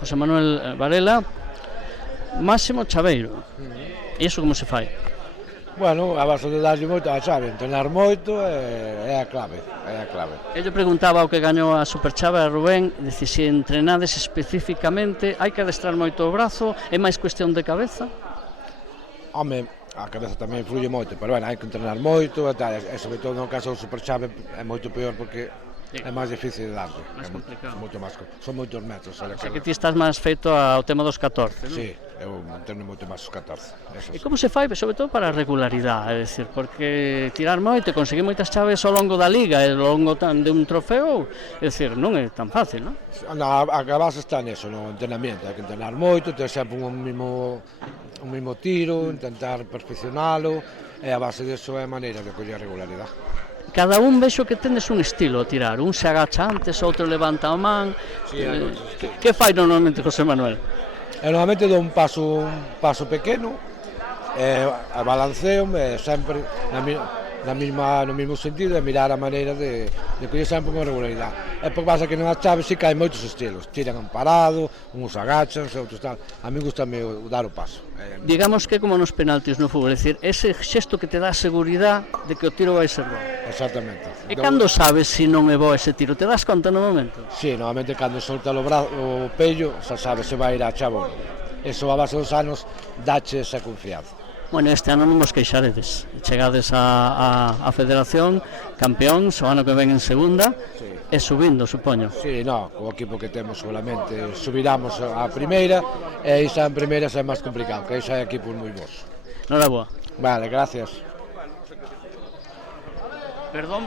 José Manuel Varela, máximo chaveiro. E iso como se fai? Bueno, a base de darlle moito á chave, entrenar moito é a clave, Eu lle preguntaba ao que gañou a Superchave a Rubén, dicir, se entrenades especificamente, hai que adestrar moito o brazo, é máis cuestión de cabeza? Home, a cabeza tamén influye moito, pero bueno, hai que entrenar moito e tal, e sobre todo no caso do Superchave é moito peor porque é máis difícil de darlle. Máis complicado. Son moitos metros. O sea que ti estás máis feito ao tema dos 14, non? Sí, eu entreno moito máis os 14. E como se fai, sobre todo para a regularidade, é dicir, porque tirar moito e conseguir moitas chaves ao longo da liga e ao longo de un trofeo, é dicir, non é tan fácil, non? A base está neso, no entrenamiento, hai que entrenar moito, ter sempre un mismo tiro, intentar perfeccionalo, e a base disso é a maneira de coller regularidade. Cada un vexo que tendes un estilo a tirar, un se agacha antes, outro levanta a man. Que fai normalmente José Manuel? Normalmente dou un paso pequeno, balanceo sempre no mesmo sentido, mirar a maneira de coller sempre unha regularidade. E por base que nas chaves si caen moitos estilos, tiran parado, uns agachan, outros tal. A mí gustame dar o paso. Digamos que como nos penaltis no fútbol, é dicir, ese xesto que te dá seguridade de que o tiro vai ser bo. Exactamente. E cando sabes se non é bo ese tiro? Te das conta no momento? Sí, normalmente cando solta o pello, xa sabes se vai ir a chavo. Eso a base dos anos dache esa confianza. Bueno, este ano non vos queixaredes. Chegades a Federación, campeóns, o ano que ven en segunda, e subindo, supoño. Sí, no, o equipo que temos solamente subiramos a primeira, e xa en primeira xa é máis complicado, que xa é equipos moi bons. Noraboa. Vale, gracias. Perdón.